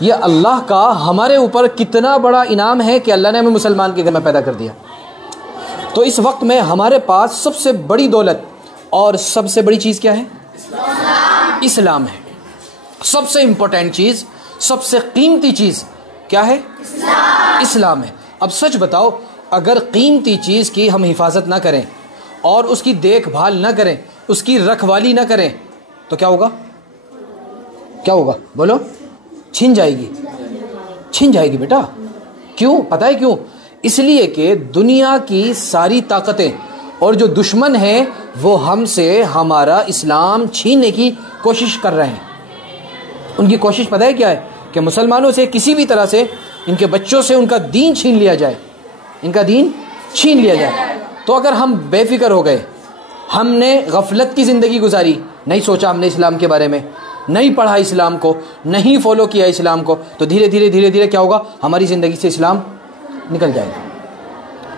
یہ اللہ کا ہمارے اوپر کتنا بڑا انعام ہے کہ اللہ نے ہمیں مسلمان کے گھر میں پیدا کر دیا. تو اس وقت میں ہمارے پاس سب سے بڑی دولت اور سب سے بڑی چیز کیا ہے؟ اسلام ہے. سب سے امپورٹنٹ چیز، سب سے قیمتی چیز کیا ہے؟ اسلام ہے. اب سچ بتاؤ، اگر قیمتی چیز کی ہم حفاظت نہ کریں اور اس کی دیکھ بھال نہ کریں، اس کی رکھوالی نہ کریں تو کیا ہوگا؟ کیا ہوگا بولو؟ چھن جائے گی. چھن جائے گی بیٹا. کیوں؟ پتہ ہے کیوں؟ اس لیے کہ دنیا کی ساری طاقتیں اور جو دشمن ہیں وہ ہم سے ہمارا اسلام چھیننے کی کوشش کر رہے ہیں. ان کی کوشش پتہ ہے کیا ہے؟ کہ مسلمانوں سے کسی بھی طرح سے، ان کے بچوں سے ان کا دین چھین لیا جائے. ان کا دین چھین لیا جائے. تو اگر ہم بے فکر ہو گئے، ہم نے غفلت کی زندگی گزاری، نہیں سوچا ہم نے اسلام کے بارے میں، نہیں پڑھا اسلام کو، نہیں فالو کیا اسلام کو، تو دھیرے دھیرے کیا ہوگا؟ ہماری زندگی سے اسلام نکل جائے گا.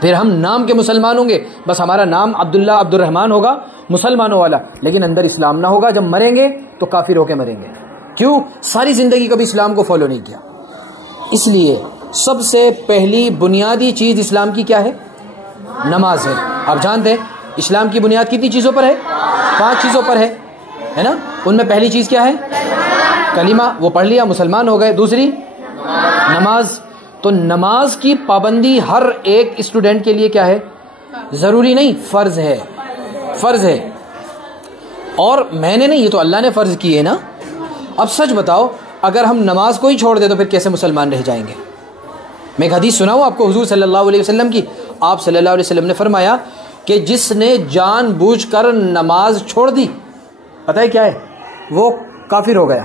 پھر ہم نام کے مسلمان ہوں گے، بس ہمارا نام عبداللہ عبد الرحمن ہوگا مسلمانوں والا، لیکن اندر اسلام نہ ہوگا. جب مریں گے تو کافر ہو کے مریں گے. کیوں؟ ساری زندگی کبھی اسلام کو فالو نہیں کیا. اس لیے سب سے پہلی بنیادی چیز اسلام کی کیا ہے؟ نماز ہے. آپ جانتے ہیں اسلام کی بنیاد کتنی چیزوں پر ہے؟ 5 چیزوں پر ہے نا. ان میں پہلی چیز کیا ہے؟ کلمہ، وہ پڑھ لیا مسلمان ہو گئے. دوسری نماز. تو نماز کی پابندی ہر ایک اسٹوڈنٹ کے لیے کیا ہے؟ ضروری نہیں، فرض ہے. فرض ہے. اور میں نے نہیں، یہ تو اللہ نے فرض کی ہے نا. اب سچ بتاؤ، اگر ہم نماز کو ہی چھوڑ دیں تو پھر کیسے مسلمان رہ جائیں گے؟ میں ایک حدیث سناؤں آپ کو حضور صلی اللہ علیہ وسلم کی. آپ صلی اللہ علیہ وسلم نے فرمایا کہ جس نے جان بوجھ کر نماز چھوڑ دی، پتہ ہے کیا ہے؟ وہ کافر ہو گیا.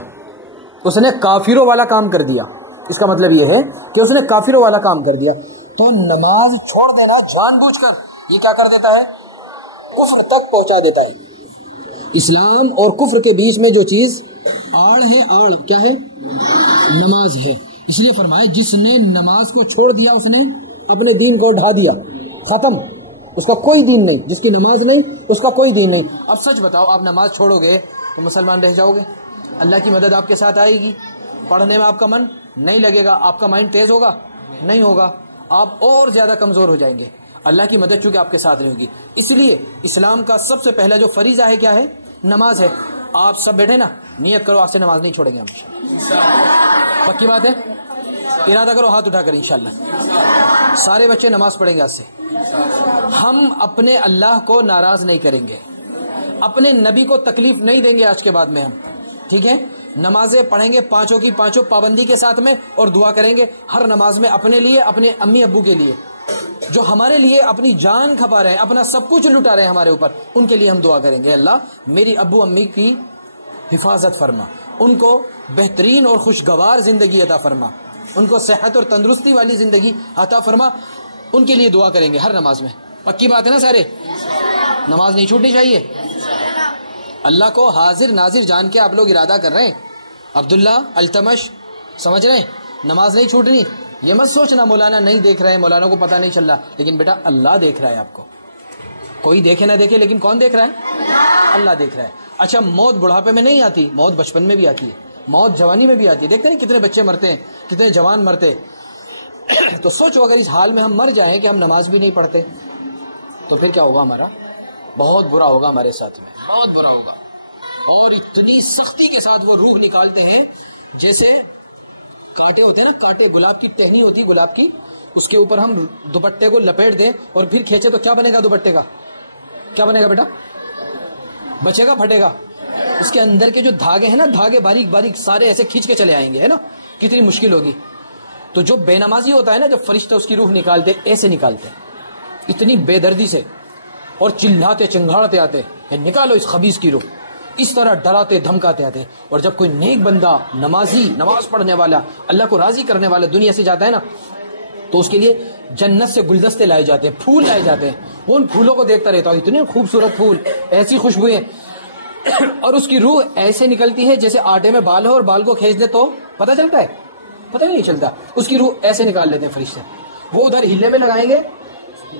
اس نے کافروں والا کام کر دیا. اس کا مطلب یہ ہے کہ اس نے کافروں والا کام کر دیا. تو نماز چھوڑ دینا جان بوجھ کر، یہ کیا کر دیتا ہے؟ کفر تک پہنچا دیتا ہے. اسلام اور کفر کے بیچ میں جو چیز آڑ ہے، آڑ کیا ہے؟ نماز ہے. اس لیے فرمایا جس نے نماز کو چھوڑ دیا اس نے اپنے دین کو ڈھا دیا، ختم. اس کا کوئی دین نہیں. جس کی نماز نہیں اس کا کوئی دین نہیں. اب سچ بتاؤ، آپ نماز چھوڑو گے تو مسلمان رہ جاؤ گے؟ اللہ کی مدد آپ کے ساتھ آئے گی؟ پڑھنے میں آپ کا من نہیں لگے گا؟ آپ کا مائنڈ تیز ہوگا؟ نہیں ہوگا. آپ اور زیادہ کمزور ہو جائیں گے. اللہ کی مدد چونکہ آپ کے ساتھ رہے گی. اس لیے اسلام کا سب سے پہلا جو فریضہ ہے کیا ہے؟ نماز ہے. آپ سب بیٹھے نا، نیت کرو آج سے نماز نہیں چھوڑیں گے ہم. پکی بات ہے؟ ارادہ کرو ہاتھ اٹھا کر انشاءاللہ. سارے بچے نماز پڑھیں گے آج سے. ہم اپنے اللہ کو ناراض نہیں کریں گے، اپنے نبی کو تکلیف نہیں دیں گے آج کے بعد میں ہم. ٹھیک ہے؟ نمازیں پڑھیں گے پانچوں کی پانچوں پابندی کے ساتھ میں، اور دعا کریں گے ہر نماز میں اپنے لیے، اپنے امی ابو کے لیے جو ہمارے لیے اپنی جان کھپا رہے ہیں، اپنا سب کچھ لٹا رہے ہیں ہمارے اوپر. ان کے لیے ہم دعا کریں گے اللہ میری ابو امی کی حفاظت فرما، ان کو بہترین اور خوشگوار زندگی عطا فرما، ان کو صحت اور تندرستی والی زندگی عطا فرما. ان کے لیے دعا کریں گے ہر نماز میں. پکی بات ہے نا سارے؟ نماز نہیں چھوٹنی چاہیے. اللہ کو حاضر ناظر جان کے آپ لوگ ارادہ کر رہے ہیں. عبداللہ التمش سمجھ رہے ہیں؟ نماز نہیں چھوٹنی. یہ مت سوچنا مولانا نہیں دیکھ رہے ہیں، مولانا کو پتہ نہیں چل رہا. لیکن بیٹا اللہ دیکھ رہا ہے آپ کو. کوئی دیکھے نہ دیکھے لیکن کون دیکھ رہا ہے؟ اللہ دیکھ رہا ہے. اچھا، موت بڑھاپے میں نہیں آتی، موت بچپن میں بھی آتی ہے، موت جوانی میں بھی آتی ہے. دیکھتے نہیں کتنے بچے مرتے ہیں، کتنے جوان مرتے. تو سوچو اگر اس حال میں ہم مر جائیں کہ ہم نماز بھی نہیں پڑھتے تو پھر کیا ہوگا؟ ہمارا بہت برا ہوگا ہمارے ساتھ میں، بہت برا ہوگا. اور اتنی سختی کے ساتھ وہ روح نکالتے ہیں جیسے کانٹے ہوتے ہیں نا، کانٹے. گلاب کی ٹہنی ہوتی ہے گلاب کی، اس کے اوپر ہم دوپٹے کو لپیٹ دیں اور پھر کھینچے تو کیا بنے گا؟ دوپٹے کا کیا بنے گا بیٹا؟ بچے گا، پھٹے گا. اس کے اندر کے جو دھاگے ہیں نا، دھاگے باریک باریک سارے ایسے کھینچ کے چلے آئیں گے، ہے نا؟ کتنی مشکل ہوگی. تو جو بے نمازی ہوتا ہے نا، جب فرشتہ اس کی روح نکالتے ایسے نکالتے اتنی بے دردی سے، اور چلاتے چنگھاڑتے آتے کہ نکالو اس خبیث کی روح. اس طرح ڈراتے دھمکاتے آتے. اور جب کوئی نیک بندہ، نمازی، نماز پڑھنے والا، اللہ کو راضی کرنے والا دنیا سے جاتا ہے نا، تو اس کے لیے جنت سے گلدستے لائے جاتے ہیں، پھول لائے جاتے ہیں. وہ ان پھولوں کو دیکھتا رہتا ہے، اتنے خوبصورت پھول، ایسی خوشبوئیں. اور اس کی روح ایسے نکلتی ہے جیسے آٹے میں بال ہو اور بال کو کھینچ دے تو پتہ چلتا ہے؟ پتہ نہیں چلتا. اس کی روح ایسے نکال لیتے ہیں فرشتے. وہ ادھر ہلے میں لگائیں گے،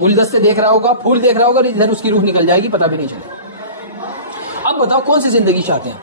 گلدستے دیکھ رہا ہوگا، پھول دیکھ رہا ہوگا، ادھر اس کی روح نکل جائے گی، پتہ بھی نہیں چلے. اب بتاؤ کون سی زندگی چاہتے ہیں؟